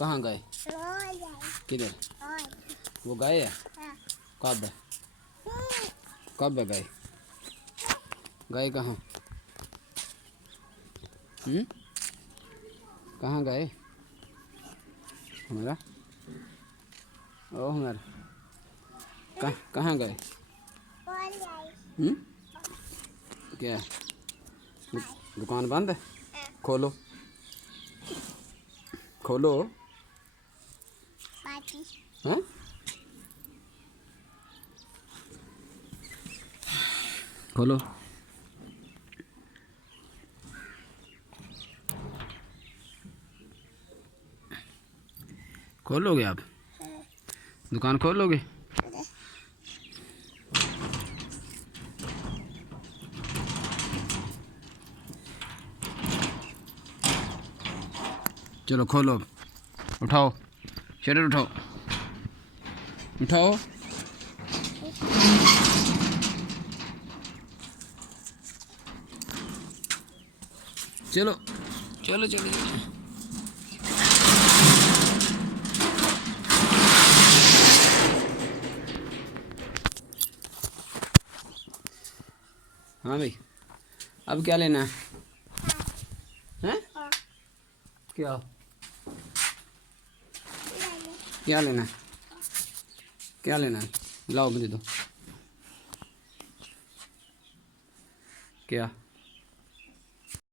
कहाँ गए? किधर? वो गए है? कब है? कब है गए? गए कहाँ? कहाँ गए? हमारा ओ हमारा कहाँ गए? क्या दुकान बंद है? खोलो खोलो। हैं? खोलो खोलोगे आप? दुकान खोलोगे? चलो खोलो, उठाओ शटर, उठाओ उठाओ। चलो चलो चलो चलो। हाँ भाई, अब क्या लेना है? हैं? क्या क्या लेना है? क्या लेना है? लाओ मुझे दो। क्या?